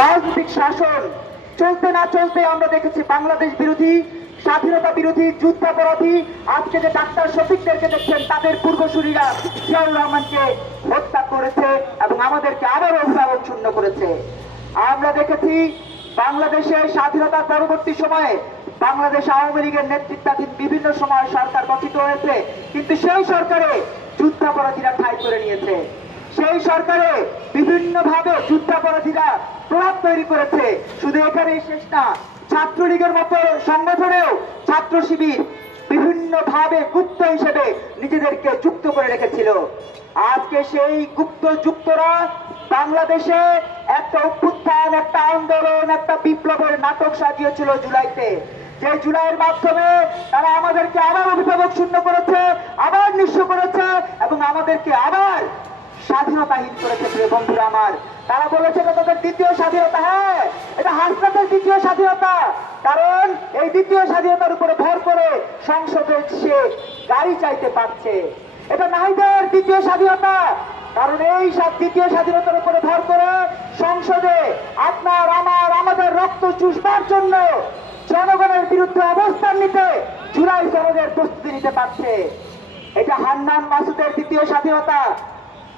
রাজনৈতিক শাসন চলতে না চলতে আমরা দেখেছি বাংলাদেশ বিরোধী, স্বাধীনতা বিরোধী, যুদ্ধাপরাধী আজকে যে ডাক্তার শফিকদেরকে দেখছেন তাদের পূর্বসূরীরা জিয়াউর রহমানকে হত্যা করেছে এবং আমাদেরকে আবার অভিভাবক শূন্য করেছে। আমরা দেখেছি বাংলাদেশে স্বাধীনতার পরবর্তী সময়ে বাংলাদেশ আওয়ামী লীগের নেতৃত্বাধীন বিভিন্ন সময় সরকার গঠিত হয়েছে, কিন্তু সেই সরকারে যুদ্ধাপরাধীরা ঠাঁই করে নিয়েছে। সেই সরকারে বিভিন্ন ভাবে যুদ্ধাপরাধীরা প্রভাব তৈরি করেছে। শুধু এখানেই শেষ না, ছাত্রলীগের মতো সংগঠনেও ছাত্র শিবির বিভিন্ন ভাবে গুপ্ত হিসেবে নিজেদেরকে যুক্ত করে রেখেছিল। আজকে সেই যুক্তরা বাংলাদেশে একটা অভ্যুত্থান, একটা আন্দোলন, একটা বিপ্লবের নাটক সাজিয়েছিল জুলাইতে। যে জুলাইয়ের মাধ্যমে তারা আমাদেরকে আবার অভিভাবক শূন্য করেছে, আবার নিঃস্ব করেছে এবং আমাদেরকে আবার স্বাধীনতাহীন করেছে। প্রিয় বন্ধুরা আমার, তারা বলেছে এটা তাদের দ্বিতীয় স্বাধীনতা। হ্যাঁ, এটা হাসনাতের দ্বিতীয় স্বাধীনতা, কারণ এই দ্বিতীয় স্বাধীনতার উপরে ভর করে সংসদে সে গাড়ি চাইতে পারছে। এটা নাহিদের দ্বিতীয় স্বাধীনতা, কারণ এই দ্বিতীয় স্বাধীনতার উপরে ভর করে সংসদে আপনার আমাদের রক্ত চুষবার জন্য জনগণের বিরুদ্ধে অবস্থান নিতে জুলাই সনদের প্রস্তুতি নিতে পারছে। এটা হান্নান মাসুদের দ্বিতীয় স্বাধীনতা,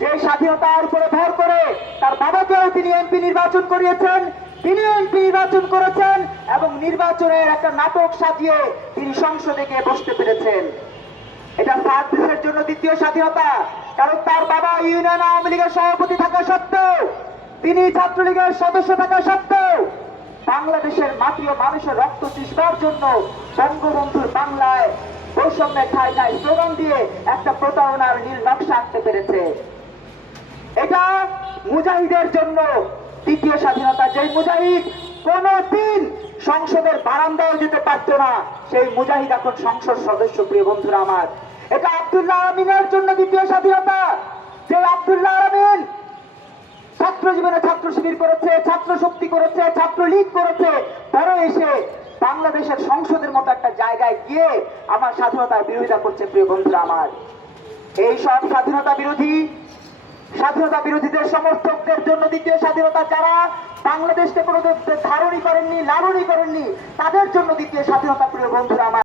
যে স্বাধীনতার উপরে ভর করে তার বাবাকেও তিনি এমপি নির্বাচন করিয়েছেন, তিনি এমপি নির্বাচন করেছেন এবং নির্বাচনের একটা নাটক সাজিয়ে তিনি সংসদে গিয়ে বসতে পেরেছেন। এটা সার্ভিসের জন্য দ্বিতীয় স্বাধীনতা, কারণ তার বাবা ইউনিয়ন আওয়ামী লীগের সভাপতি থাকা সত্ত্বেও, তিনি ছাত্রলীগের সদস্য থাকা সত্ত্বেও বাংলাদেশের মাটি ও মানুষের রক্ত চুষবার জন্য বঙ্গবন্ধুর বাংলায় বৈষম্যের ঠাঁই ঠাঁই স্লোগান দিয়ে একটা প্রতারণার নীল নকশা আনতে পেরেছে। এটা মুজাহিদের জন্য দ্বিতীয় স্বাধীনতা, যে মুজাহিদ কোনদিন সংসদের বারান্দায় যেতে পারত না, সেই মুজাহিদ এখন সংসদ সদস্য। প্রিয় বন্ধুরা আমার, এটা আব্দুল্লাহ আমিনের জন্য দ্বিতীয় স্বাধীনতা, যে আব্দুল্লাহ আমিন ছাত্র জীবনে ছাত্র শিবির করেছে, ছাত্র শক্তি করেছে, ছাত্রলীগ করেছে, পরে এসে বাংলাদেশের সংসদের মতো একটা জায়গায় গিয়ে আমার স্বাধীনতার বিরোধিতা করছে। প্রিয় বন্ধুরা আমার, এই সব স্বাধীনতা বিরোধীদের সমর্থকদের জন্য দ্বিতীয় স্বাধীনতা, যারা বাংলাদেশকে কোনো ধারণই করেননি, লালনই করেননি, তাদের জন্য দ্বিতীয় স্বাধীনতা। প্রিয় বন্ধুরা আমার।